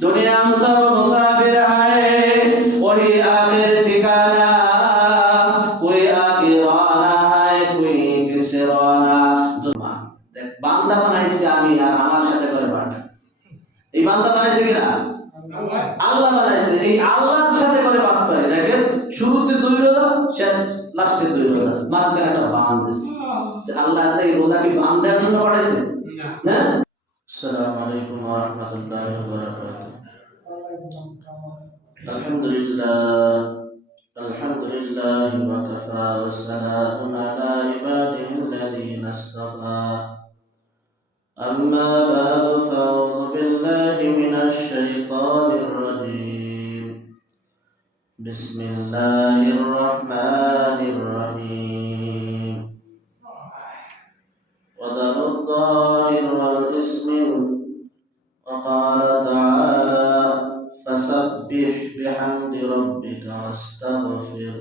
दुनिया हम सब मुसाफिर आए, वही आखिर ठिकाना। कोई आगे रवाना है, कोई किसे रवाना। देख बांदा বানাইছে আমি আর আমার সাথে করে বাঁধা। এই বান্দা বানাইছে কিনা? আল্লাহ বানাইছে। এই আল্লাহর সাথে করে বাঁধ করে। দেখেন শুরুতে দুই রোজা, শেষ লাস্টে দুই রোজা, মাঝখানে একটা বাঁধ দিয়েছে। আল্লাহ এই রোজা কি বাঁধ দেওয়ার জন্য পাঠাইছে? না। আসসালামু আলাইকুম ওয়া রাহমাতুল্লাহি ওয়া বারাকাতুহু। আলহামদুলিল্লাহ ওয়া কাফা ওয়া সালামুন আলা ইবাদিহিল্লাযীনা ইসতাফা। أما بعد فأعوذ بالله من الشيطان الرجيم. بسم الله الرحمن الرحيم. وذروا الظاهر والإثم وقال تعالى فسبح بحمد ربك واستغفر.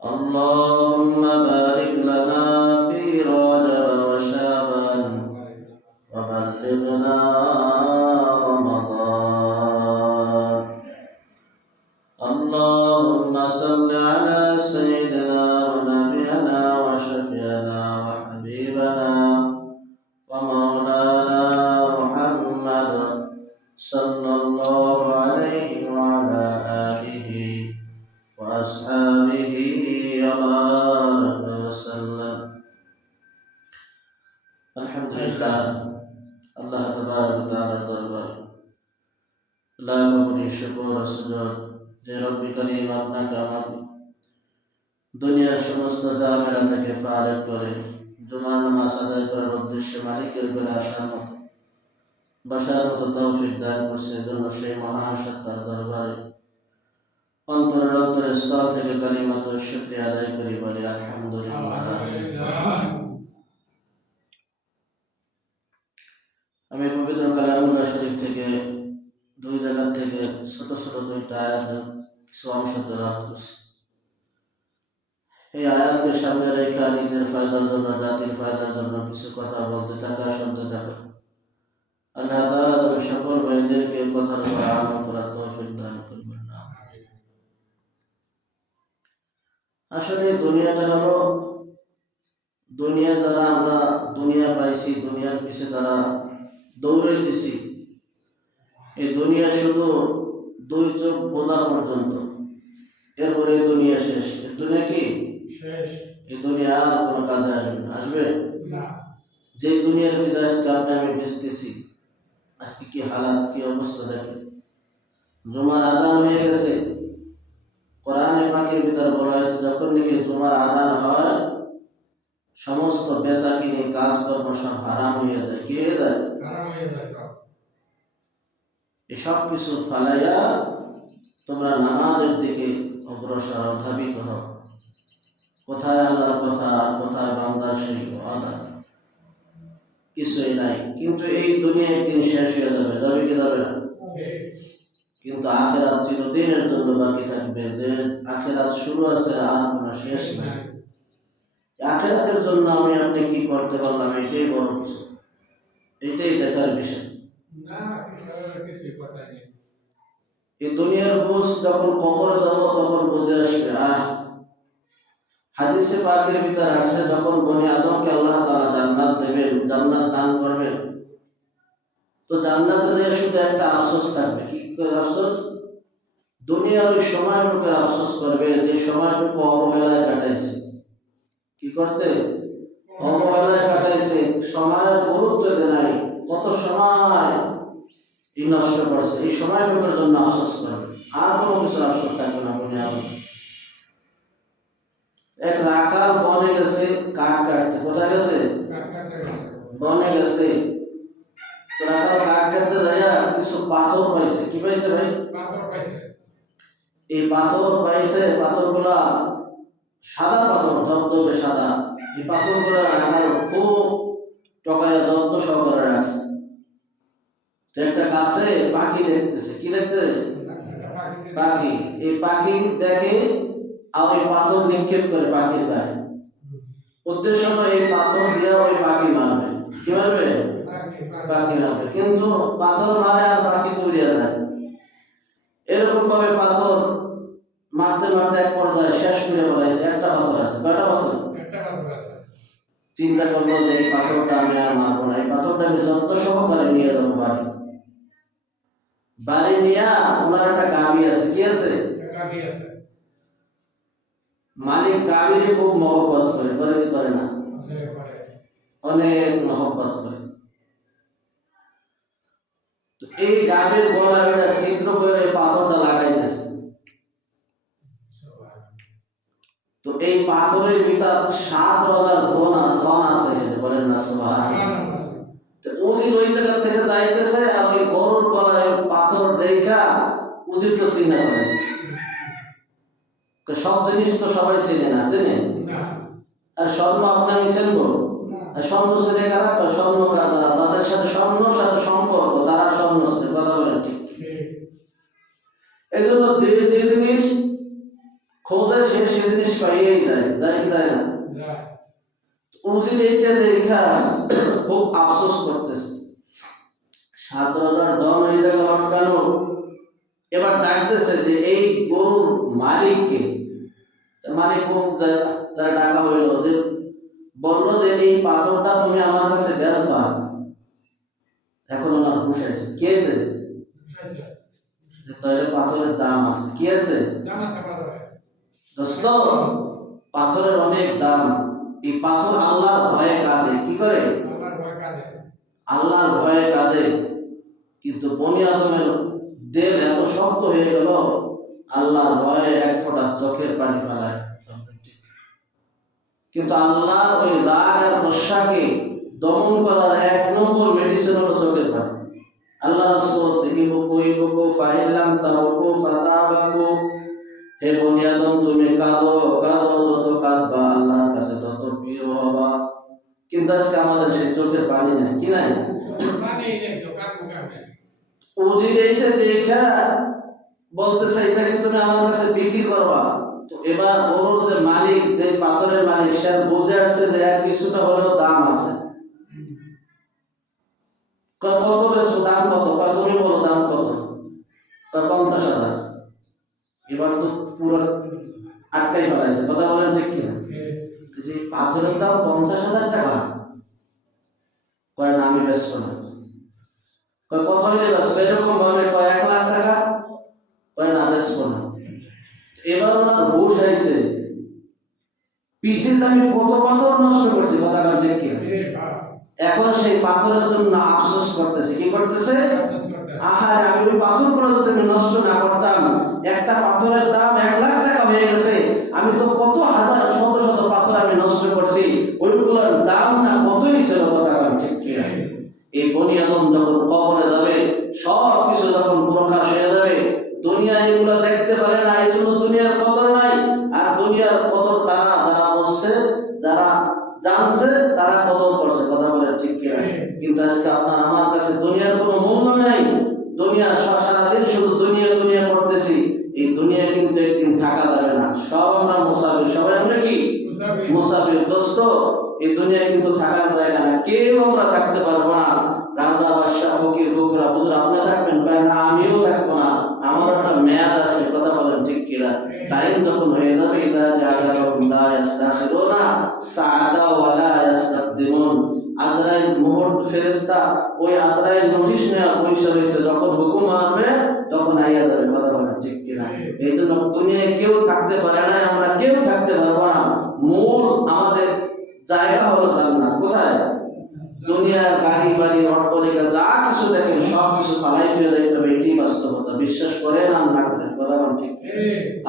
اللهم بارك لنا في رجب وشعبان وبلغنا رمضان. اللهم صل على سيدنا ونبينا وشفيعنا وحبيبنا ومولانا محمد صلى الله عليه وعلى آله وأصحابه وبارك وسلم. الحمد لله আল্লাহ তাবারক ওয়া তাআলার দরবারে লাখ কোটি শুকর ও সুজুদ যে রব্বি করিম আপনাকে আমাকে দুনিয়ার সমস্ত ঝামেলা থেকে ফারেক করে জুমার নামাজ আদায় করার উদ্দেশ্যে মালিকের ঘরে আসার মতো বসার মতো তৌফিক দান করছে। জন্য সেই মহান সত্তার দরবারে অন্তরের অন্তরের স্তর থেকে কালিমাতুর শুকরিয়া আদায় করি, বলি আলহামদুলিল্লাহ। আমি পবিত্র কালামুল্লাহ শরীফ থেকে দুই জায়গা থেকে ছোট ছোট দুইটা আয়াত কিছু অংশ তেলাওয়াত করছি। এই আয়াতকে সামনে রেখে নিজের ফায়দার জন্য, জাতির ফায়দার জন্য কিছু কথা বলতে থাকা, শুনতে থাকা। আল্লাহ তাআলা তাদের সকল ভাইদেরকে কথার উপর আমল করার তৌফিক দান করবেন। আসলে দুনিয়াটা হলো, দুনিয়া দ্বারা আমরা দুনিয়া পাইছি, দুনিয়ার পিছে দ্বারা দৌড়াইতেছি। এই দুনিয়া শুধু দুই চোখ বোঝা পর্যন্ত, এরপরে দুনিয়া শেষ। এই দুনিয়া কি শেষ? এই দুনিয়া আর কোনো কাজে আসবে না, আসবে না। যে দুনিয়ার ভিতরে আজকে আপনি আমি বেঁচতেছি, আজকে কি হালাত, কি অবস্থা দেখেন। জুমার আযান হয়ে গেছে। কোরআনে পাকের ভিতরে বলা হয়েছে যখন নাকি জুমার আযান হয় সমস্ত বেচা কিনে কাজকর্ম সব হারাম হয়ে যায়। কি হয়ে যায়? হারাম হয়ে যায় সব। এসব কিছু ফালাইয়া তোমরা নামাজের দিকে অগ্রসর ধাবিত হও। কোথায় আল্লাহর কথা, কোথায় বান্দার সেই ওয়াদা, কিছুই নাই। কিন্তু এই দুনিয়া একদিন শেষ হয়ে যাবে, যাবে কি যাবে না? কিন্তু আখিরাত চিরদিনের জন্য বাকি থাকবে। যে আখিরাত শুরু আছে আর কোনো শেষ নাই। আখিরাতের জন্য আমি আপনি কি করতে পারলাম, এটাই বড় কিছু, এটাই দেখার বিষয়। এই দুনিয়ার বোঝ যখন কবরে যাব তখন বুঝে আসবে। হাদিসে পাকের ভিতরে আছে যখন বনি আদমকে আল্লাহ তাআলা জান্নাত দেবেন, জান্নাত দান করবেন, তো জান্নাতে দিয়ে শুধু একটা আফসোস থাকবে। কি আফসোস? দুনিয়ার ওই সময়টুকু আফসোস করবে যে সময়টুকু অবহেলায় কাটাইছে। কি করছে? অবহেলায় কাটাইছে, সময়ের গুরুত্ব দেয় নাই, কত সময় এই নষ্ট করছে। এই সময়টুকুর জন্য আফসোস করবে, আর কোনো কিছু আফসোস থাকবে না। এক রাখাল বনে গেছে কাঠ কাটতে। কোথায় গেছে? বনে গেছে। রাখাল কাঠ কাটতে যাইয়া কিছু পাথর পাইছে। কি পাইছে ভাই? পাথর পাইছে। এই পাথর পাইছে, পাথরগুলা সাদা পাথর, ধবধবে সাদা। এই পাথরগুলা রাখাল খুব টকায় যত্ন সহকারে রাখছে। একটা গাছে পাখি দেখতেছে। কি দেখতে? পাখি। এই পাখি দেখে আর ওই পাথর নিক্ষেপ করে পাখির গায়ে। উদ্দেশ্য হলো এই পাথর দিয়ে ওই পাখি মারবে। কি মারবে? পাখি মারবে। কিন্তু পাথর মারে আর পাখি তৈরি এরকম ভাবে পাথর মারতে মারতে এক পর্যায়ে শেষ করে বলাইছে একটা পাথর আছে। কয়টা পাথর? একটা পাথর আছে। চিন্তা করলো যে এই পাথরটা আমি আর মারবো না, এই পাথরটা আমি যত্ন সহকারে নিয়ে যাবো বাড়ি। বাড়ি নিয়ে ওনার একটা গাভী আছে। কি আছে? গাভী আছে। মালিক গাভীরে খুব মহব্বত করে, করে কি করে না? অনেক মহব্বত করে। তো এই গাভীর গলা একটা ছিদ্র করে পাথরটা লাগাইতেছে। তো এই পাথরের ভিতর 7,000 ধন আছে। বলেন না সুবহানাল্লাহ। তো উজির ওই জায়গা থেকে যাইতেছে আর ওই গরুর গলায় পাথর দেখা উজির তো চিনে ফেলেছে। সব জিনিস তো সবাই চেনে না, চেনে? আর স্বর্ণ আপনার চিনবো? স্বর্ণ চেনে কারা? স্বর্ণ কারা? তাদের সাথে স্বর্ণর সাথে সম্পর্ক, তারা স্বর্ণ চেনে। কথা বলেন ঠিক? এই জন্য যে জিনিস খোঁজে সে জিনিস পাইয়েই যায়, যায় না? উজির এইটা দেখা খুব আফসোস করতেছে। 7,000 ধন এই জায়গায় আটকানো। এবার ডাকতেছে যে এই গরুর মালিককে। মালিক যারা ডাকা হইল, যে বললো যে এই পাথরটা তুমি আমার কাছে বেচবা। এখন ওনার হুঁশ আছে। কি আছে? তাহলে পাথরের দাম আছে। কি আছে? দোস্ত, পাথরের অনেক দাম। এই পাথর আল্লাহর ভয়ে কাঁদে। কি করে? আল্লাহর ভয়ে কাঁদে। কিন্তু বনি আদমের দেহ এত শক্ত হয়ে গেল, আল্লাহর ভয়ে এক ফোঁটা চোখের পানি ফেলায়। কিন্তু আল্লাহর ওই রাগ আর গোসাকে দমন করার 1 নম্বর মেডিসিন হলো চোখের পানি। আল্লাহ রাসূল বলেছে, ইবকু ফাইলাম তাবকু ফাতাবাকু। হে বনি আদম, তুমি কাঁদো, কাঁদো, যত কাঁদবা আল্লাহর কাছে তত প্রিয় হবা। কিন্তু আজকে আমাদের সেই চোখের পানি নাই। কি নাই? উজির এইটা দেখা বলতেছে, এটা কি তুমি আমার কাছে বিক্রি করবা? তো এবার ওর যে মালিক, যে পাথরের মালিক, সে বুঝে আসছে যে এর কিছুটা হলেও দাম আছে। কত বেশি দাম? কত? তুমি বলো দাম কত? 50,000। এবার তো পুরো আটকাই ফেলাইছে। কথা বলেন ঠিক কিনা? যে পাথরের দাম 50,000 টাকা। কয় না, আমি বেচবো না। কয় কত হইলে বেচবো? এরকম ভাবে কয় 1 লাখ টাকা। কয় না, বেচবো না। এবার ওনার হুঁশ আইছে, পিছিয়ে আমি কত পাথর নষ্ট করছি। কথা বলেন ঠিক কিনা? এখন সেই পাথরের জন্য আফসোস করতেছে। কি করতেছে? আহারে, আমি ওই পাথরগুলো যদি আমি নষ্ট না করতাম, একটা পাথরের দাম 1 লাখ টাকা হয়ে গেছে। আমি তো কত হাজার শত শত পাথর আমি নষ্ট করছি, ওইগুলোর দাম না কতই ছিল। কথা বলেন ঠিক কিনা? এই বনি আদম যখন কবরে যাবে, সব কিছু যখন প্রকাশ হয়ে যাবে, দুনিয়া এগুলো দেখতে পারে না, এই জন্য দুনিয়ার কদর নাই। আর দুনিয়ার কদর তারা যারা বসছে, যারা জানছে, তারা কদর করছে। কথা বলে ঠিক কিনা? কিন্তু আজকে আপনার আমার কাছে দুনিয়ার কোনো মূল্য নাই। দুনিয়া সারাদিন শুধু দুনিয়া দুনিয়া করতেছি। এই দুনিয়া কিন্তু একদিন থাকা যাবে না। সব আমরা মুসাফির। সবাই আমরা কি? মুসাফির। দোস্ত, এই দুনিয়া কিন্তু থাকার জায়গা না। কেউ আমরা থাকতে পারবো না। রাজা, বাদশা, ফকির, ফকিরা, হুজুর আপনি থাকবেন? না, আমিও থাকবো না। আমার একটা মেয়াদ আছে। কথা বলেন ঠিক কিনা? টাইম যখন হয়ে যাবে, ইদা জাআলাহুম লা ইস্তাখিরুনা সাআতা ওয়া লা ইস্তাকদিমুন। আজরাইল মুহূর্ত ফেরেশতা, ওই আজরাইল নোটিশ নেওয়া পয়সা রয়েছে, যখন হুকুম আসবে তখন আইয়া যাবে। কথা বলেন ঠিক কিনা? এই জন্য দুনিয়ায় কেউ থাকতে পারে না, আমরা কেউ থাকতে পারবো না। মূল আমাদের জায়গা হলো জান্নাত। কোথায়? দুনিয়ার গাড়ি বাড়ি অট্টালিকা যা কিছু দেখেন সব কিছু ফালাই ফেলে দিতে হবে। এটি বাস্তবতা। বিশ্বাস করেন আর না করেন। কথা বলেন ঠিক?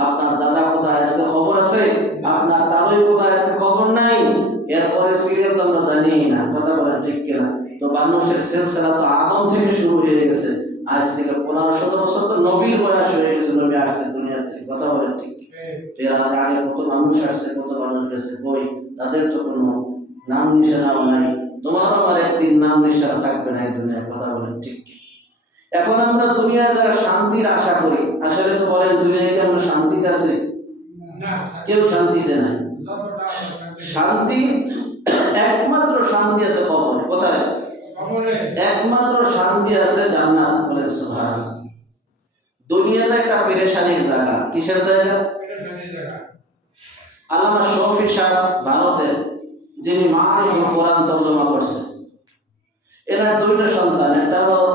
আপনার দাদা কোথায় আজকে খবর আছে? আপনার দাদুই কোথায় আজকে খবর নাই? এরপরে সিরিয়াল তো আমরা জানি না। কথা বলেন ঠিক কিনা? তো মানুষের সিলসিলা তো আদম থেকে শুরু হয়ে গেছে। আজ থেকে 1500 বছর তো নবীর বয়স হয়ে গেছে, নবী আসছে দুনিয়াতে। কথা বলেন ঠিক? এর আগে কত মানুষ আসছে, কত মানুষ গেছে, বই তাদের তো কোনো নাম নিশানাও নাই। তোমার আমার একদিন নাম নিশানা থাকবে না এই দুনিয়ায়। কথা বলেন ঠিক? এখন আমরা দুনিয়ায় যারা শান্তির আশা করি, আসলে তো বলেন দুনিয়ায় কি আমরা শান্তিতে আছি? কেউ শান্তিতে নাই। শান্তি, একমাত্র শান্তি আছে কবরে। কোথায়? একমাত্র শান্তি আছে জান্নাত। বলে সুবহানাল্লাহ। দুনিয়াটা একটা পেরেশানির জায়গা। কিসের জায়গা? আল্লামা শফি সাহেব ভারতের, যিনি মারিফুল কোরআন তর্জমা করছেন, এনার দুইটা সন্তান, একটা হলো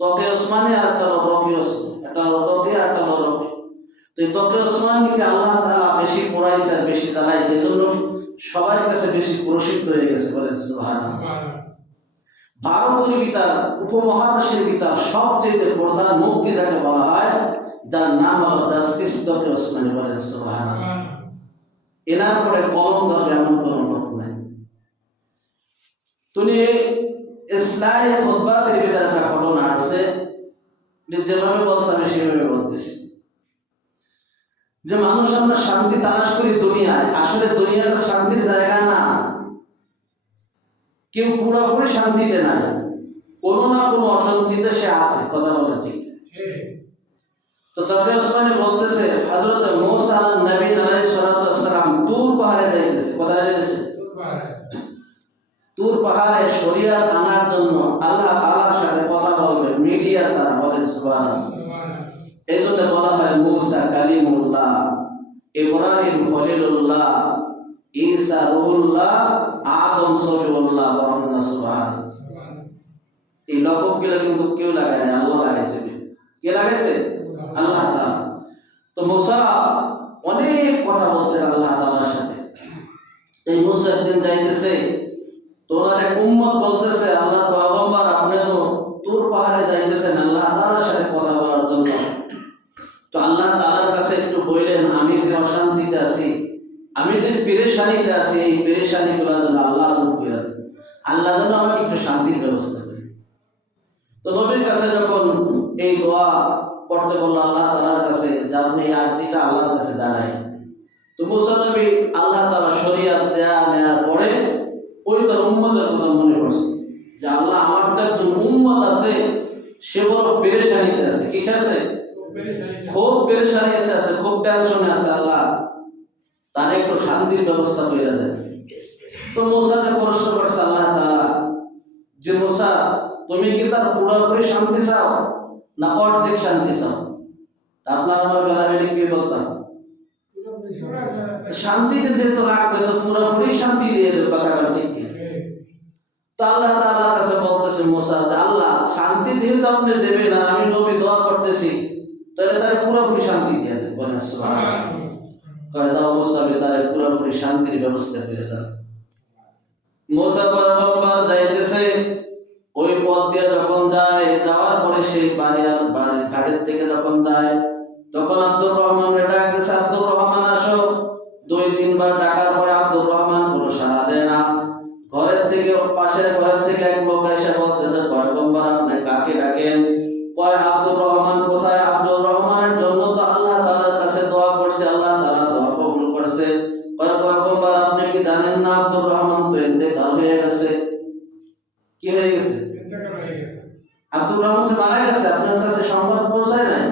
তকি ওসমানী আর একটা হলো রকি ওসমানী, একটা হলো তকি আর একটা হলো রকি। তো এই তকি ওসমানীকে আল্লাহ তাআলা বেশি পড়াইছে আর বেশি জ্বালাইছে, এই জন্য সবার কাছে বেশি প্রসিদ্ধ হয়ে গেছে। বলেন সুবহানাল্লাহ। ভারতের ভিতর, উপমহাদেশের ভিতর সবচেয়ে প্রধান মুক্তি যাকে বলা হয়, যার নাম হলো জাস্টিস তকি ওসমানী। বলেন সুবহানাল্লাহ। এনার পরে কলম ধরবে এমন কোন লোক নাই। তুমি ইসলামী খুতবাতের ভিতরে একটা ঘটনা আছে, যেভাবে বলছে আমি সেভাবে বলতেছি, যে মানুষ আমরা শান্তি তালাশ করি দুনিয়ায়, আসলে দুনিয়াটা শান্তির জায়গা না। কেউ পুরোপুরি শান্তিতে নাই, কোনো না কোনো অশান্তিতে সে আছে। কথা বলে ঠিক। তো তকি ওসমানী বলতেছে, হযরত মূসা নবী আলাইহিস সালাতু ওয়াস সালাম তুর পাহাড়ে যাইতেছে। কোথায় যাইতেছে? তুর পাহাড়ে শরীয়ত আনার জন্য আল্লাহ তাআলার সাথে কথা বলবে মিডিয়া ছাড়া। বলেন সুবহানাল্লাহ। এই জন্য বলা হয় মূসা কালিমুল্লাহ, ইব্রাহিম খলিলুল্লাহ, ঈসা রুহুল্লাহ, আদম সফিউল্লাহ। বলেন সুবহানাল্লাহ। এই লকবগুলো কিন্তু কেউ লাগায় না, আল্লাহ লাগাইছে। কে লাগাইছে? আল্লাহ তাআলা। তো মূসা অনেক কথা বলছে আল্লাহ তাআলার সাথে। এই মূসা একদিন যাইতেছে, তোমার এক উম্মত বলতেছে, আল্লাহ পয়গম্বর আপনি তো তুর পাহাড়ে যাইতেছেন আল্লাহ তাআলার সাথে কথা বলার জন্য, তো আল্লাহ তাআলার কাছে একটু বললেন আমি যে অশান্তিতে আছি, আমি যে পেরেশানিতে আছি, এই পেরেশানিগুলো যেন আল্লাহ দূর করে দেন, আল্লাহ যেন আমাকে একটু শান্তির ব্যবস্থা করে। তো নবীর কাছে যখন এই দোয়া করতে বলল আল্লাহ তাআলার কাছে, যে আপনি এই আরজিটা আল্লাহর কাছে জানাই। তো মূসা নবী আল্লাহ তাআলা শরীয়ত দেয়া নেওয়ার পরে ওই তার উম্মতের কথা মনে করছে, যে আল্লাহ আমার তো একজন উম্মত আছে, সে বড় পেরেশানিতে আছে। কিসে আছে? খুব পেরেশানিতে আছে, খুব টেনশনে আছে। আল্লাহ তার একটু শান্তির ব্যবস্থা করে দেন। তো মূসাকে প্রশ্ন করছে আল্লাহ তাআলা, যে মূসা তুমি কি তার পুরোপুরি শান্তি চাও না অর্ধেক শান্তি চাও? আপনার আমার বেলা হলে কি বলতাম, শান্তিতে যেহেতু রাখবে তো পুরোপুরি শান্তি দিয়ে দেবে। কথাটা ঠিক কি? তো আল্লাহ তাআলার কাছে বলতেছে মূসা, আল্লাহ শান্তি যেহেতু আপনি দেবেন আর আমি নবী দোয়া করতেছি, তাহলে তার পুরোপুরি শান্তি দিয়ে দেন। বলেন সুবহানাল্লাহ। কয় দাও মূসা তার পুরোপুরি শান্তির ব্যবস্থা করে দাও। মূসা পয়গম্বর যাইতেছে, ওই পথ দিয়ে যখন যায়, যাওয়ার পরে সেই বাড়ির ঘাটের থেকে যখন যায়, তখন আব্দুর রহমানের ডাক দিছে, আব্দুর রহমান আসো। 2-3 বার ডাকার পরে আব্দুর রহমান কোনো সাড়া দেয় না। ঘরের থেকে, পাশের ঘরের থেকে এক লোক এসে বলতেছে, পয়গম্বর আপনি কাকে ডাকেন? কয় আব্দুর রহমান কোথায়? আব্দুর রহমানের জন্য তো আল্লাহ তাআলার কাছে দোয়া করছে, আল্লাহ তাআলা দোয়া কবুল করছে। কয় পয়গম্বর আপনি কি জানেন না আব্দুর রহমান তো ইন্তেকাল হয়ে গেছে? কি হয়ে গেছে? আব্দুর রহমান তো মারা গেছে, আপনার কাছে সংবাদ পৌঁছায় নাই।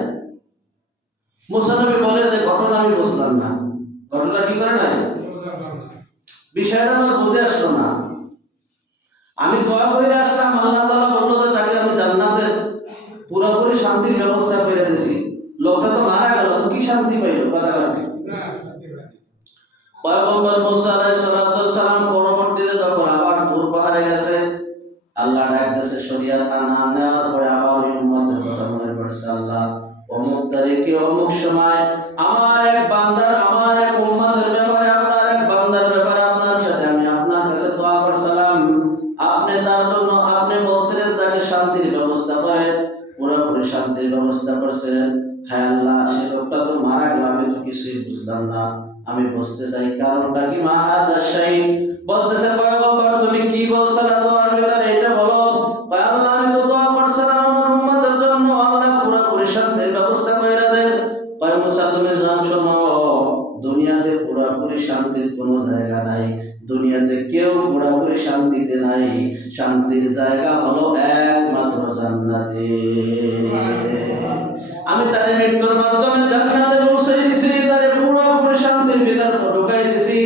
মূসা নবী বলে যে ঘটনা আমি বুঝলাম না। ঘটনা কি করে নাই? বিষয়টা আমার বুঝে আসলো না। আমি দোয়া করে আসলাম, আল্লাহ তাআলা বলল যে তাকে আমি জান্নাতের পুরোপুরি শান্তির ব্যবস্থা করে দিয়েছি। লোকটা তো মারা গেল, তো কি শান্তি পাইল? কথা বলতে পয়গম্বর মূসা আলাইহিস সালাম পরবর্তীতে যখন আবার তুর পাহাড়ে গেছে, আল্লাহ ডাকতেছে শরীয়ত আনা নেওয়ার পরে আবার ওই উম্মতের কথা মনে পড়ছে, আল্লাহ অমুক তারিখে অমুক সময় আমার এক বান্দার, আমার এক উম্মতের ব্যাপারে, আপনার এক বান্দার ব্যাপারে আপনার সাথে আমি আপনার কাছে দোয়া করছিলাম, আপনি তার জন্য আপনি বলছিলেন তাকে শান্তির ব্যবস্থা করে, পুরোপুরি শান্তির ব্যবস্থা করছিলেন। হ্যাঁ আল্লাহ, সে লোকটা তো মারা গেল, আমি তো কিছুই বুঝলাম না। আমি বুঝতে চাই কারণটা কি? মাহাদা শাহীদ বলতেছে, পয়গম্বর তুমি কি বলছিলা দোয়ার ভিতরে এটা বলো। আল্লাহ আমি তো দোয়া করছিলাম আমার উম্মতের জন্য, আল্লাহ পুরোপুরি শান্তির ব্যবস্থা করে দেন। মূসা তুমি জান শোনো, দুনিয়াতে পুরোপুরি শান্তির কোনো জায়গা নাই, দুনিয়াতে কেউ পুরোপুরি শান্তিতে নাই। শান্তির জায়গা হলো একমাত্র জান্নাতে। আমি তার মৃত্যুর মাধ্যমে জান্নাতে পৌঁছে দিয়েছি, তার পুরোপুরি শান্তির ভিতর ঢুকাই দিয়েছি,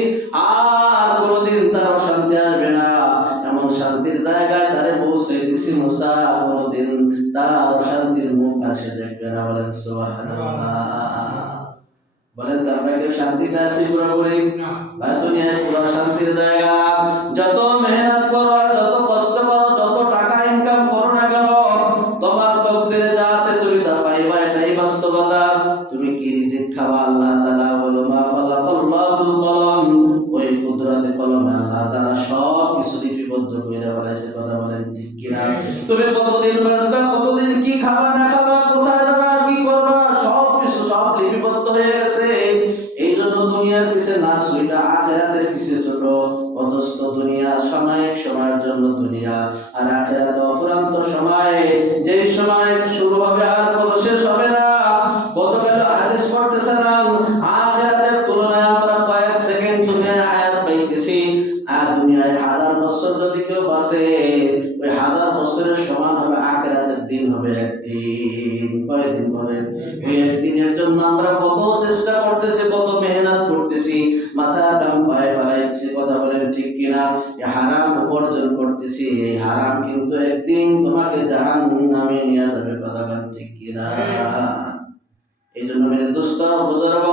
আর কোনোদিন তার অশান্তি আসবে না, এমন শান্তির জায়গায় তারে পৌঁছে দিয়েছি। মূসা কোনোদিন তার অশান্তির মুখ আর সে দেখবে না। বলেন সুবহানাল্লাহ। বলেন তো আমরা কেউ শান্তিতে আছি পুরোপুরি? দুনিয়ায় পুরো শান্তির জায়গা। যত মেহনত করো আর যত কষ্ট করো, যত টাকা ইনকাম করো না কেন, তোমার তকদিরে যা আছে তুমি তা পাইবা, এটাই বাস্তবতা। তুমি কি রিজিক খাবা আল্লাহ তাআলা বলো মা খালাকাল্লাহুল কলম, ওই কুদরতে কলমে আল্লাহ তাআলা সব কিছু লিপিবদ্ধ কইরা বলেছে। কথা বলেন ঠিক কিনা? তুমি কতদিন বাঁচবা, কতদিন কি খাবা না খাবা, কোথায় যাবা, কি করবা, সব কিছু সব লিপিবদ্ধ হয়ে গেছে। এই জন্য দুনিয়ার পিছে না ছুটা আখিরাতের পিছে ছোট। অথচ দুনিয়া সাময়িক সময়ের জন্য দুনিয়া, আর আখিরাত অফুরন্ত সময়, যেই সময় শুরু হবে আর কত শেষ হবে না। গতকাল হাদিস পড়তেছিলাম, আখিরাতের তুলনায় আমরা কয়েক সেকেন্ড দুনিয়ায় হায়াত পাইতেছি, আর দুনিয়ায় 1000 বছর যদি কেউ বাঁচে, ওই 1000 বছরের সমান হবে আখিরাতের দিন হবে একদিন। কয়দিন বলেন? ওই একদিনের জন্য আমরা কত চেষ্টা করতেছি, কত মেহনত করতেছি, মাথা কাম পায়ে ফেলাইতেছি। কথা বলেন ঠিক কিনা? এই হারাম উপার্জন করতেছি, এই হারাম কিন্তু একদিন তোমাকে জাহান্নামে নিয়ে যাবে। কথা বলেন ঠিক কিনা? এই জন্য মেরে দোস্ত বুজুর্গ,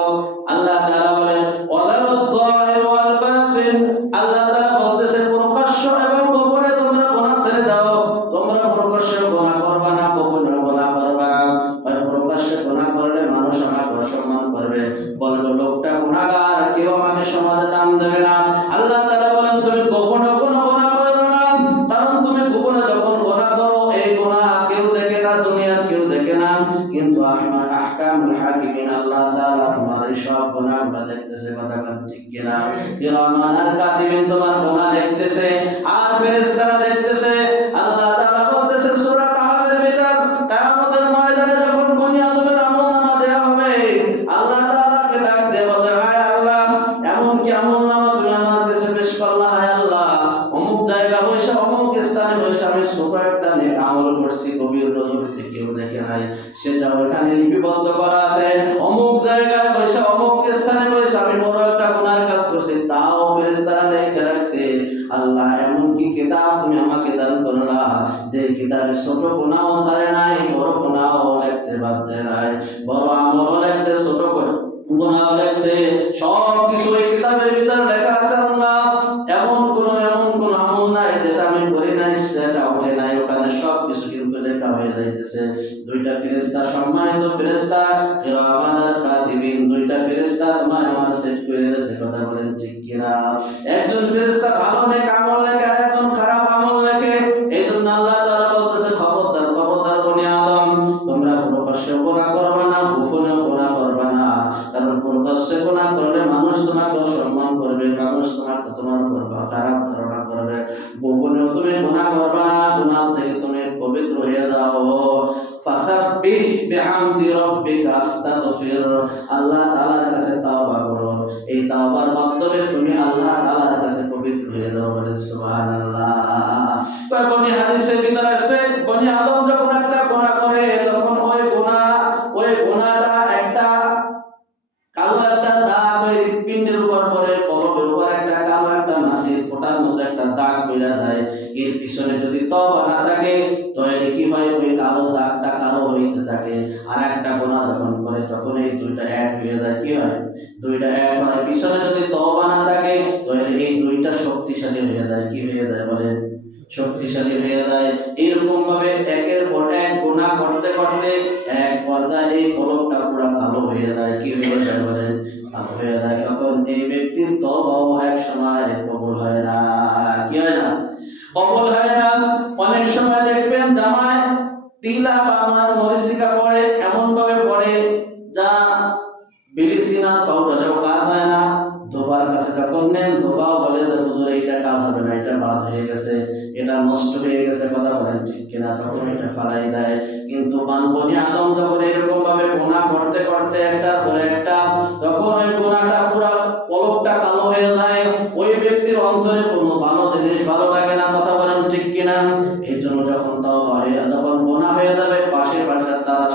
আল্লাহ তাআলা বলেন ওয়ালাল যাহির ওয়াল বাতিন, আল্লাহ তাআলা বলতেছেন প্রকাশ্য এবং গোপনে তোমরা গুনাহ ছেড়ে দাও। তোমরা প্রকাশ্যে গুনাহ করবা না, গোপনে গুনাহ করবা না। আর প্রকাশ্যে গুনাহ করলে মানুষ আমাকে অসম্মান করবে, বলবে লোকটা গুনাহগার, কেউ আমাকে সমাজে দাম দেবে না। আল্লাহ তাআলা বলেন তুমি গোপনে কোনো গুনাহ করো না, কারণ তুমি গোপনে যখন গুনাহ করো, এই গুনাহ কেউ দেখে না, দুনিয়ার কেউ দেখে না, কিন্তু আহকামুল হাকিমিন আল্লাহ তাআলা তোমার এই সব গুনাহগুলো দেখতেছে। কথা বলেন ঠিক কিনা? কিরামান কাতিবিন তোমার গুনাহ দেখতেছে, আর ফেরেশতারা দেখতেছে। আল্লাহ তাআলা বলতেছে সূরা কাহফের ভিতর, কিয়ামতের ময়দানে যখন বনি আদমের আমলনামা দেয়া হবে, আল্লাহ তাআলাকে ডাক দিয়ে বলে হায় আল্লাহ, এমন কি আমলনামা তুমি আমার কাছে পেশ করলা? হায় আল্লাহ, অমুক জায়গা বসে অমুক স্থানে বসে আমি ছোট একটা নেক আমল করছি, গভীর রজনীতে কেউ দেখে নাই, সেটা ওখানে লিপিবদ্ধ করা আছে। অমুক জায়গায় বসে অমুক স্থানে বসে আমি বড় একটা গুনার কাজ করছি, তাও ফেরেশতারা লিখে রাখছে। আল্লাহ, এমন কি কিতাব তুমি আমাকে দান করলা, যে কিতাবে ছোট গুনাহও ছাড়ে নাই, বড় গুনাহও লিখতে বাদ দেয় নাই, বড় আমলও লিখছে, ছোট গুনাহও লিখছে, সব কিছু এই কিতাবের ভিতরে লেখা আছে। আল্লাহ, এমন কোন আমল নাই যেটা আমি করি নাই, সেটা হয় নাই, ওখানে সব কিছু কিন্তু লেখা হয়ে যাইতেছে। দুইটা ফেরেশতা, সম্মানিত ফেরেশতা কিরামান কাতিবিন, দুইটা ফেরেশতা তোমার আমার সেট করে দিয়েছে। কথা বলেন ঠিক কিনা? একজন ফেরেশতা ভালো নেক আমল লেখে, আর একজন খারাপ আমল লেখে। এই জন্য আল্লাহ তাআলা বলতেছে খবরদার, খবরদার বনি আদম, তোমরা প্রকাশ্যে গুনাহ করবে না, গোপনে গুনাহ করবে না। কারণ প্রকাশ্যে গুনাহ করলে মানুষ তোমাকে অসম্মান করবে, মানুষ তোমাকে তোমার উপর খারাপ ধারণা করবে। গোপনেও তুমি গুনাহ করবে না, গুনাহ থেকে তুমি পবিত্র হয়ে যাও। ফাসাব্বিহ বিহামদি রাব্বিকা আস্তাগফির, আল্লাহ তাআলার কাছে তাওবা করো। এই তাওবার মাধ্যমে তুমি আল্লাহ তাআলার কাছে পবিত্র হয়ে যাও। বলেন সুবহানাল্লাহ। কয় বনি হাদিসের ভিতরে আছে, বনি আদম যখন একটা গুনাহ করে, তখন ওই গুনাহটা একটা কালো একটা দাগ ওই হৃৎপিণ্ডের উপর পড়ে, কলবের উপর একটা কালো একটা মাছির ফোঁটার মতো একটা দাগ পড়ে যায়। এর পিছনে যদি তওবা না থাকে, তাহলে কি হয়, ওই কালো দাগটা কালো হইতে থাকে। আর একটা গুনাহ যখন করে, তখন এই দুইটা এক হয়ে যায়। কি হয়? দুইটা এক হয়। পিছনে যদি তওবা না থাকে, তাহলে এই দুইটা শক্তিশালী হয়ে যায়। কি হয়ে যায় বলেন? শক্তিশালী হয়ে যায়। এরকম ভাবে একের পর এক গুনাহ করতে করতে এক পর্যায়ে এই কলবটা পুরো ভালো হয়ে যায়। কি হয়ে যায় বলেন? ভালো হয়ে যায়। তখন এই ব্যক্তির তওবাও এক সময় কবুল হয় না। কি হয় না? কবুল হয় না। অনেক সময় দেখবেন জামায় তিলা বা মরিচিকা পড়ে, এমন ভাবে পড়ে যা বিলিসিনা পাউডারেও কাজ হয় না। ধোবার কাছে যখন নেন, ধোবাও বলে যে হুজুর এইটা কাজ হবে না, এটা বাদ হয়ে গেছে, এটা নষ্ট হয়ে গেছে। কথা বলেন ঠিক কিনা? তখন এটা ফালাই দেয়। কিন্তু বনি আদম যখন এরকম ভাবে গুনাহ করতে করতে একটার পর একটা, তখন ওই গুনাহটা পুরো কলবটা কালো হয়ে যায়। ওই ব্যক্তির অন্তরে কোনো ভালো জিনিস ভালো লাগে না। কথা বলেন ঠিক কিনা? এই জন্য যখন তওবা হয়ে, যখন গুনাহ হয়ে যাবে, পাশে তারা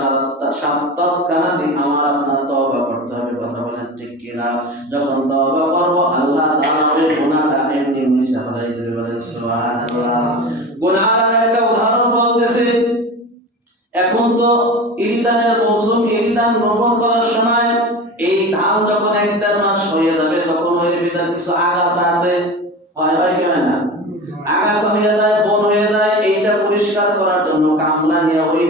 তৎক্ষণাৎ আমার আপনার তওবা করতে হবে। কথা বলেন ঠিক কিনা? যখন তওবা করব, আল্লাহ তাআলা ওই গুনাহটা এমনি মুছে ফেলাই দেবে। বলেন সুবহানাল্লাহ। গুনাহের একটা উদাহরণ বলতেছি। এখন তো ইরিধানের মৌসুম, ইরিধান রোপণ করার সময় এই ধান যখন 1-1.5 মাস হয়ে যাবে তখন ওই ভিতরে কিছু আগাছা আছে, হয় কি হয় না? আগাছা হয়ে যায়, বন হয়ে যায়। এইটা পরিষ্কার করার জন্য কামলা নিয়ে ওই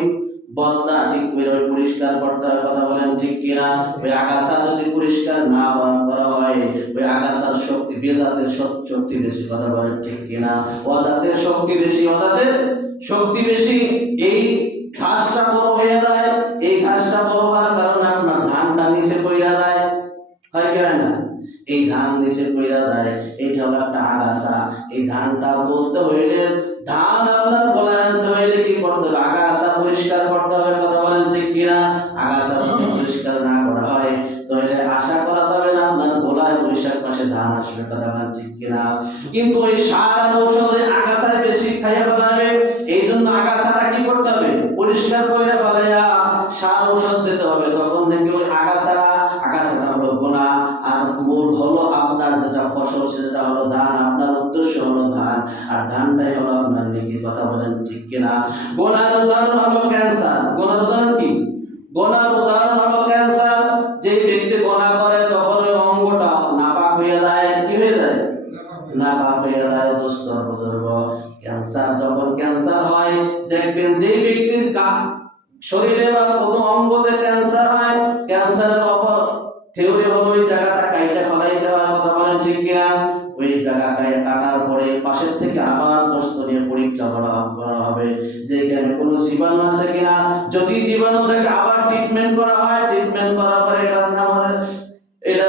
বদলা ঠিক করে ওই পরিষ্কার করতে হয়। কথা বলেন ঠিক কিনা? ওই আগাছা যদি পরিষ্কার না করা হয়, ওই আগাছার শক্তি বেজাতের শক্তি বেশি। কথা বলেন ঠিক কিনা? অজাতের শক্তি বেশি, অজাতের শক্তি বেশি। এই ঘাসটা বড় হয়ে যায়, এই ঘাসটা বড় হওয়ার কারণে আপনার ধানটা নিচে পড়ে যায়, হয় কি হয় না? এই ধান নিচে পড়ে যায়, এইটা হলো একটা আগাছা। এই ধানটা তুলতে হইলে, ধান আপনার গলায় আনতে হইলে কি করতে হবে? আগাছা পরিষ্কার করতে হবে। কথা বলেন ঠিক কিনা? আগাছা যদি পরিষ্কার না করা হয় তাহলে আশা করা যাবে না আপনার গলায় বৈশাখ মাসে ধান আসবে। কথা বলেন ঠিক কিনা? কিন্তু ওই সার আর ঔষধে আগাছায় বেশি খাইয়া ফেলাবে, এই জন্য আগাছাটা কি করতে হবে? পরিষ্কার করে ফেলাইয়া সার ঔষধ দিতে হবে। তখন দেখি ওই আগাছাটা হলো গোনা, আর মূল হলো আপনার যেটা ফসল সেটা হলো ধান। আপনার উদ্দেশ্য হলো ধান, আর ধানটাই হলো আপনার নেকি। কথা বলেন ঠিক কিনা? গোনার উদাহরণ হলো ক্যান্সার। গোনার উদাহরণ কি? গোনার উদাহরণ হলো ক্যান্সার। যে ব্যক্তি গোনা করে তখন ওই অঙ্গটা নাপাক হয়ে যায়। কি হয়ে যায়? নাপাক হয়ে যায়। দোস্ত বুজুর্গ, ক্যান্সার যখন ক্যান্সার হয়, দেখবেন যে ব্যক্তির শরীরে বা কোনো অঙ্গতে ক্যান্সার হয়, ক্যান্সারের থিওরি হলো ওই জায়গাটা কাইটা ফলাইতে হয়। কথা বলেন ঠিক কিনা? ওই জায়গা কাটার পরে পাশের থেকে আবার বস্ত নিয়ে পরীক্ষা করা হবে যে এখানে কোনো জীবাণু আছে কিনা। যদি জীবাণু থাকে আবার ট্রিটমেন্ট করা হয়। ট্রিটমেন্ট করার পরে এটার নাম এটা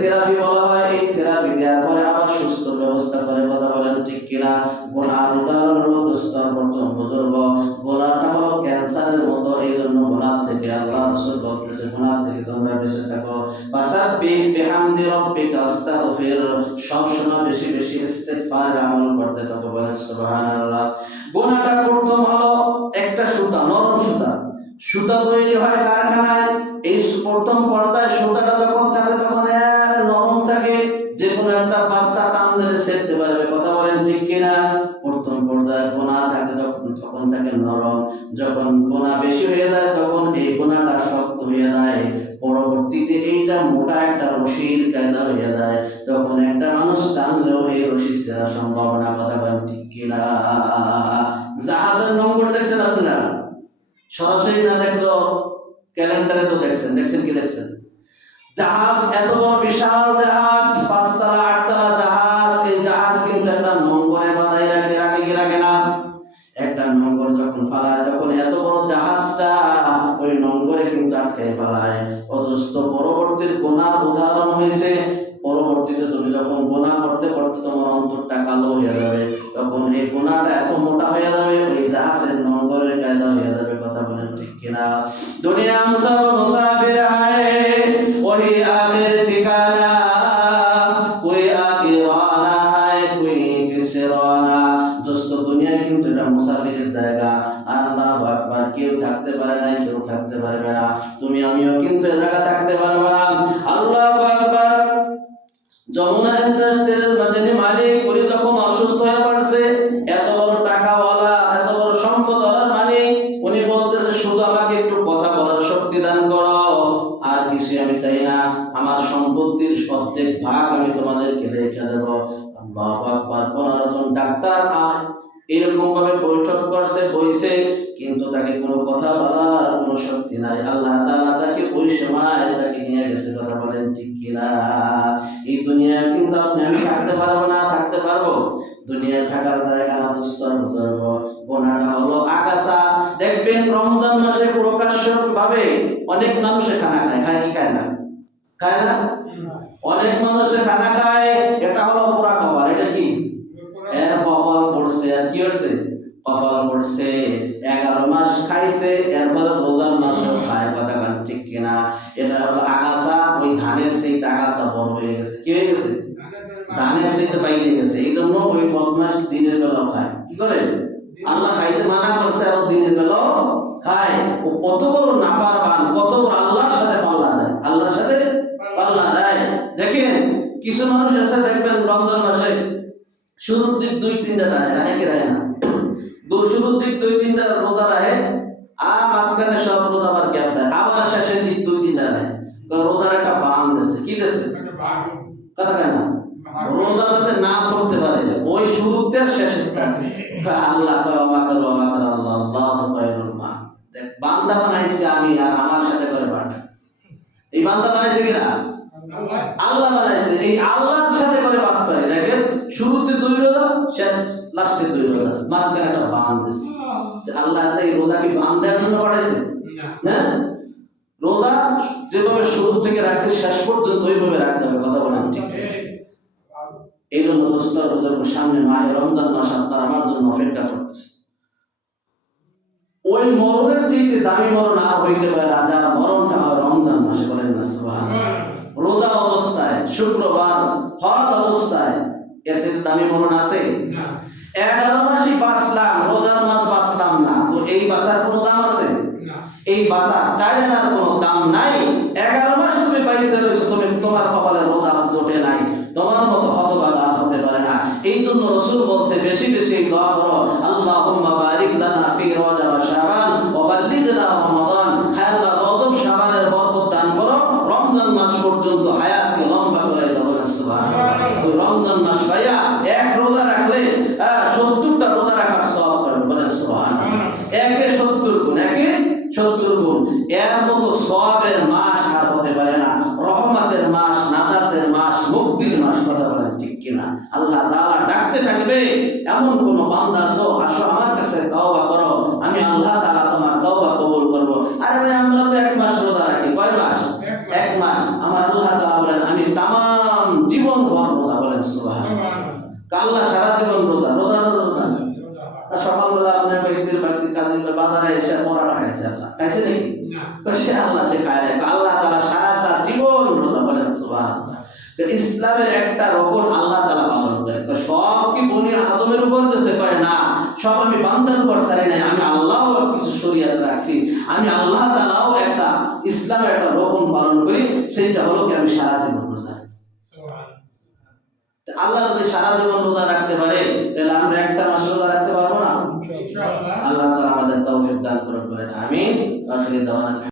থেরাপি বলা হয়। এই থেরাপি দেওয়ার পরে আবার সুস্থ ব্যবস্থা করে। কথা বলেন ঠিক কিনা? গোনার উদাহরণ হলো দোস্তর বর্তমান বুজুর্গ, গোনাটা হলো ক্যান্সারের মতো। এই জন্য গোনার থেকে আল্লাহ রাসূল বলতেছে, গোনার থেকে তোমরা বেঁচে থাকো। ফাসাব্বিহ বিহামদি রাব্বিকা আস্তাগফির, সব সময় বেশি বেশি ইস্তিগফার আমল করতে থাকো। বলেন সুবহানাল্লাহ। গোনাটা প্রথম হলো একটা সুতা, নরম সুতা। সুতা তৈরি হয় কারখানায়। এই প্রথম পর্যায়ে সুতাটা যখন থাকে তখন নরম থাকে, যে কোনো একটা বাচ্চা টান দিলে ছেড়তে পারবে। কথা বলেন ঠিক কিনা? প্রথম পর্যায়ে গোনা থাকে তখন থাকে নরম। যখন গোনা বেশি হয়ে যায় তখন এই গোনাটা শক্ত হয়ে যায়। পরবর্তীতে এইটা মোটা একটা রশির কায়দা হয়ে যায়। তখন একটা মানুষ টানলেও এই রশি ছেঁড়া সম্ভব না। কথা বলেন ঠিক কিনা? জাহাজের নম্বর দেখছেন আপনারা? সরাসরি না দেখলো ক্যালেন্ডারে তো দেখছেন কি দেখছেন? জাহাজ, এত বড় বিশাল জাহাজ, 5 তলা 8 তলা জাহাজ। এই জাহাজ কিন্তু একটা নম্বরে বাঁধাই রাখে না? একটা নম্বর যখন ফালায় তখন এত বড় জাহাজটা ওই নম্বরে কিন্তু আটকে ফেলায়। অথচ পরবর্তীর গোনার উদাহরণ হয়েছে, পরবর্তীতে তুমি যখন গোনা করতে করতে তোমার অন্তরটা কালো হয়ে যাবে, তখন এই গোনাটা এত মোটা হয়ে যাবে ওই জাহাজের নম্বরের কায়দা হয়ে যাবে। কথা বলেন ঠিক কিনা? দুনিয়া মুসাফির আয়ে ওহি আখির ঠিকানা, কোই আগে রানা হায় কোই পিছে রানা। দোস্ত, দুনিয়া কিন্তু এটা মুসাফিরের জায়গা। আল্লাহু আকবার। কেউ থাকতে পারে না, কেউ থাকতে পারবে না। তুমি আমিও কিন্তু এ জায়গা থাকতে পারবো না। আল্লাহু আকবার। যমুনা ইন্ডাস্ট্রিয়াল মাঝে মালিক উনি যখন অসুস্থ হয়ে পড়ছে, এত বড় টাকাওয়ালা, এত বড় সম্পদওয়ালার মালিক, উনি বলতেছে শুধু আমাকে একটু কথা বলার শক্তি দান করো, আর কিছু আমি চাই না। আমার সম্পত্তির অর্ধেক ভাগ আমি তোমাদেরকে রেখে দেব। আল্লাহু আকবার। 15 জন ডাক্তার এরকম ভাবে বৈঠক করছে, বইছে, কিন্তু তাকে কোনো কথা বলার কোনো শক্তি নাই। আল্লাহ তাআলা তাকে ওই সময় তাকে নিয়ে গেছে। কথা বলেন ঠিক কিনা? এই দুনিয়ায় কিন্তু আপনি আমি থাকতে পারবো না, থাকতে পারবো? দুনিয়ায় থাকার জায়গা না দোস্ত বুজুর্গ। গোনাটা হলো আগাছা। দেখবেন রমজান মাসে প্রকাশ্যক ভাবে অনেক মানুষে খানা খায় কি খায় না? খায় না? অনেক মানুষে খানা খায়। এটা হলো পুরা কপাল। এটা কি? এর কপাল পড়ছে। আর কি হচ্ছে? কপাল পড়ছে। 11 মাস খাইছে, এরপরে রমজান মাসও খায়। কথা বলেন ঠিক কিনা? এটা হলো আগাছা। ওই ধানের সেই আগাছা বড় হয়ে গেছে। কি হয়ে গেছে? ধানের সাথে বাইরে গেছে। এই জন্য ওই বদমাস দিনের বেলা খায়। কি করে? আল্লাহ খাইতে মানা করছে, আর দিনের বেলা খায়। ও কত বড় নাফরমান, কত বড় আল্লাহর সাথে পাল্লা দেয়, আল্লাহর সাথে পাল্লা দেয়। দেখেন কিছু মানুষ আছে, দেখবেন রমজান মাসে শুরুর দিক 2-3টা রাহে কি রাহে না? শুরুর দিক 2-3টা রোজা রাহে, আর মাঝখানে সব রোজা আবার গ্যাপ দেয়, আবার শেষের দিক 2-3 দিন দেয়। তো রোজার একটা বান দিয়েছে, কি দিয়েছে কথা কেন রোজা যাতে না চলতে পারে ওই শুরুতে শেষেরটা আল্লাহ কয় অমাকার আল্লাহ আল্লাহু খায়রুল মা। দেখ বান্দা বানাইছে আমি আর আমার সাথে করে বাট, এই বান্দা বানাইছে কিনা আল্লাহ বানাইছে, এই আল্লাহর সাথে করে বাদ করে। দেখেন শুরুতে 2 রোজা, শেষ লাস্টে 2 রোজা, মাঝখানে একটা বান দিয়েছে। আল্লাহ এই রোজা কি বান দেওয়ার জন্য পাঠাইছে? হ্যাঁ, রোজা যেভাবে শুরু থেকে রাখছে শেষ পর্যন্ত ওইভাবে রাখতে হবে, কথা বলেন ঠিক? এই জন্য দোস্তর রোজার সামনে মাহে রমজান মাস আপনার আমার জন্য অপেক্ষা করতেছে। ওই মরণের চাইতে দামি মরণ আর হইতে পারে না, যার মরণটা হয় রমজান মাসে, বলেন না সুবহানাল্লাহ। রোজা অবস্থায়, শুক্রবার হজ অবস্থায় এর চাইতে দামি মরণ আছে? 11 মাসই বাঁচলাম, রোজার মাস বাঁচলাম না, তো এই বাঁচার কোনো দাম আছে? এই বাঁচা চাইনার কোনো দাম নাই। 11 মাস তুমি বাইসে রয়েছো, তুমি তোমার কপালে রোজা জোটে নাই, তোমার মতো হতভাগা হতে পারে না। এই জন্য রাসূল বলছে বেশি বেশি দোয়া করো, আল্লাহুম্মা বারিক লানা ফি রজব ওয়া শাবান ওয়া বাল্লিগনা রমাদান। হে আল্লাহ, রজব শাবানের বরকত দান করো, রমজান মাস পর্যন্ত হায়াতকে লম্বা করে দাও, সুবহানাল্লাহ। ওই রমজান মাস ভাইয়া এক রোজা রাখলে 70টা রোজা রাখার সওয়াব পাবে, বলেন সুবহানাল্লাহ। একে 70 গুণ, একে 70 গুণ। এর মতো সওয়াবের মাস আর হতে পারে না, রহমতের মাস, নাজাতের মাস, মুক্তির মাস, কথা বলেন ঠিক কিনা? আল্লাহ তাআলা ডাকতে থাকবে, এমন কোন বান্দা আছো আসো আমার কাছে তওবা করো, আমি আল্লাহ তাআলা তোমার তওবা কবুল করব। আরে ভাই আমরা তো 1 মাস রোজা রাখি, কয় মাস? 1 মাস। আমার আল্লাহ তাআলা বলেন আমি তামাম জীবন ভর রোজা, বলেন সুবহানাল্লাহ। আল্লাহ সারা জীবন রোজা, রোজা রোজা সকালবেলা আপনার ব্যক্তির ব্যক্তি কাজে বাজারে এসে পরাটা খাইছে, আল্লাহ খাইছে নাকি? সে আল্লাহ সে খায় না, আল্লাহ তাআলা সারাটা জীবন রোজা, বলেন সুবহানাল্লাহ। ইসলামের একটা রকম আল্লাহ তাআলা পালন করে। সব কি বনি আদমের উপর দিয়েছে? কয় না, সব আমি বান্দার উপর ছাড়ি নাই, আমি আল্লাহও কিছু শরীয়ত রাখছি, আমি আল্লাহ তাআলাও একটা ইসলামের একটা রকম পালন করি, সেইটা হলো কি আমি সারা জীবন রোজা। আল্লাহ যদি সারা জীবন রোজা রাখতে পারে তাহলে আমরা একটা মাস রোজা রাখতে পারবো না? ইনশাআল্লাহ। আল্লাহ তাআলা আমাদের তৌফিক দান করুন, বলেন আমিন। আখির দাওয়ানা।